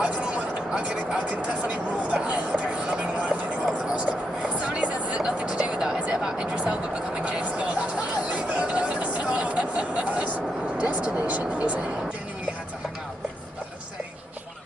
I can definitely rule that out, okay? And I've been winding you up the last couple of weeks. Somebody says it's nothing to do with that. Is it about Idris Elba becoming James Bond? Destination is ahead. Genuinely had to hang out with, let's say, one of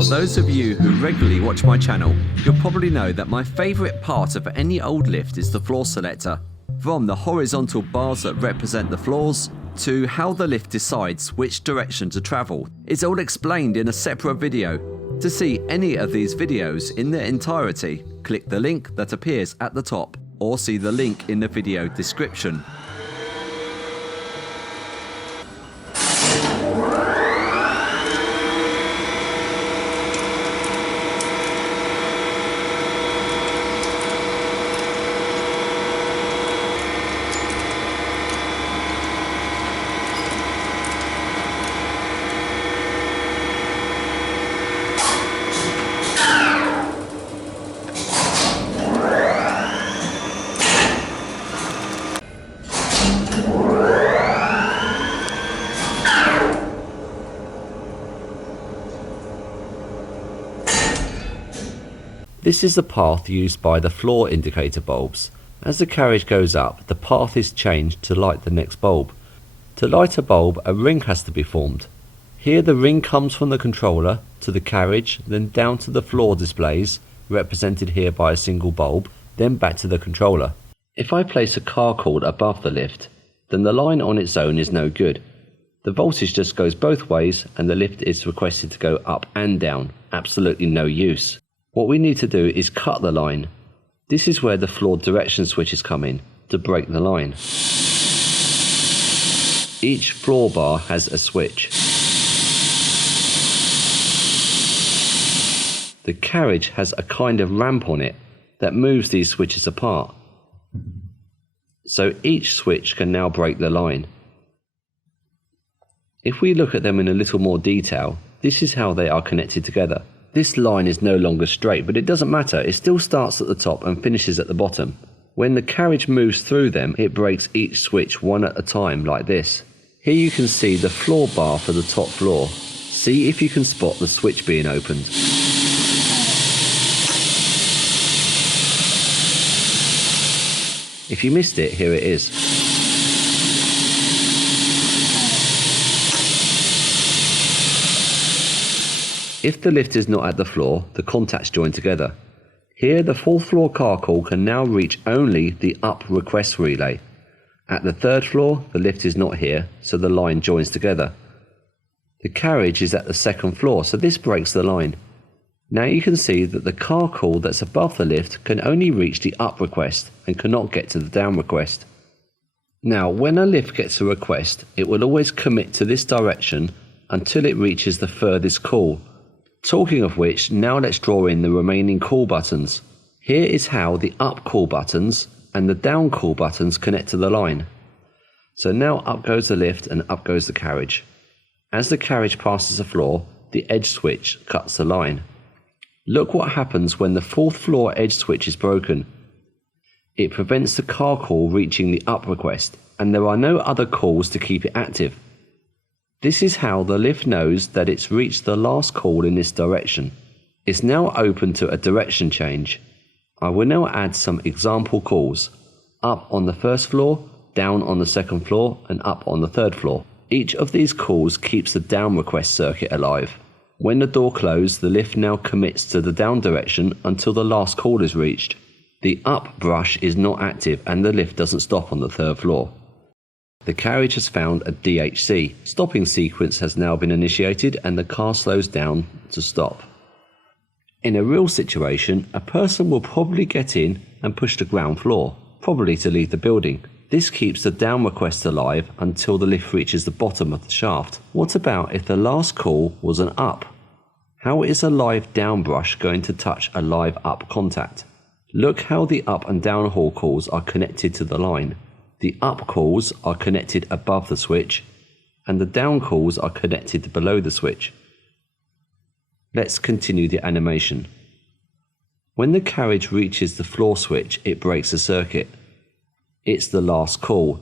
For those of you who regularly watch my channel, you'll probably know that my favourite part of any old lift is the floor selector. From the horizontal bars that represent the floors, to how the lift decides which direction to travel, it's all explained in a separate video. To see any of these videos in their entirety, click the link that appears at the top, or see the link in the video description. This is the path used by the floor indicator bulbs. As the carriage goes up, the path is changed to light the next bulb. To light a bulb, a ring has to be formed. Here the ring comes from the controller to the carriage, then down to the floor displays, represented here by a single bulb, then back to the controller. If I place a car cord above the lift, then the line on its own is no good. The voltage just goes both ways and the lift is requested to go up and down. Absolutely no use. What we need to do is cut the line. This is where the floor direction switches come in, to break the line. Each floor bar has a switch. The carriage has a kind of ramp on it that moves these switches apart. So each switch can now break the line. If we look at them in a little more detail, this is how they are connected together. This line is no longer straight, but it doesn't matter, it still starts at the top and finishes at the bottom. When the carriage moves through them, it breaks each switch one at a time, like this. Here you can see the floor bar for the top floor. See if you can spot the switch being opened. If you missed it, here it is. If the lift is not at the floor, the contacts join together. Here the 4th floor car call can now reach only the up request relay. At the 3rd floor, the lift is not here, so the line joins together. The carriage is at the 2nd floor, so this breaks the line. Now you can see that the car call that's above the lift can only reach the up request and cannot get to the down request. Now when a lift gets a request, it will always commit to this direction until it reaches the furthest call. Talking of which, now let's draw in the remaining call buttons. Here is how the up call buttons and the down call buttons connect to the line. So now up goes the lift and up goes the carriage. As the carriage passes the floor, the edge switch cuts the line. Look what happens when the 4th floor edge switch is broken. It prevents the car call reaching the up request, and there are no other calls to keep it active. This is how the lift knows that it's reached the last call in this direction. It's now open to a direction change. I will now add some example calls. Up on the 1st floor, down on the 2nd floor, and up on the 3rd floor. Each of these calls keeps the down request circuit alive. When the door closed, the lift now commits to the down direction until the last call is reached. The up brush is not active and the lift doesn't stop on the 3rd floor. The carriage has found a DHC. Stopping sequence has now been initiated and the car slows down to stop. In a real situation, a person will probably get in and push the ground floor, probably to leave the building. This keeps the down request alive until the lift reaches the bottom of the shaft. What about if the last call was an up? How is a live down brush going to touch a live up contact? Look how the up and down haul calls are connected to the line. The up calls are connected above the switch, and the down calls are connected below the switch. Let's continue the animation. When the carriage reaches the floor switch, it breaks the circuit. It's the last call.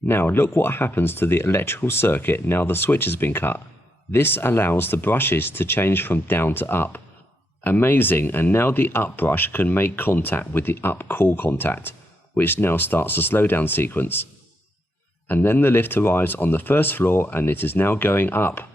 Now look what happens to the electrical circuit now the switch has been cut. This allows the brushes to change from down to up. Amazing, and now the up brush can make contact with the up call contact, which now starts the slowdown sequence. And then the lift arrives on the 1st floor and it is now going up.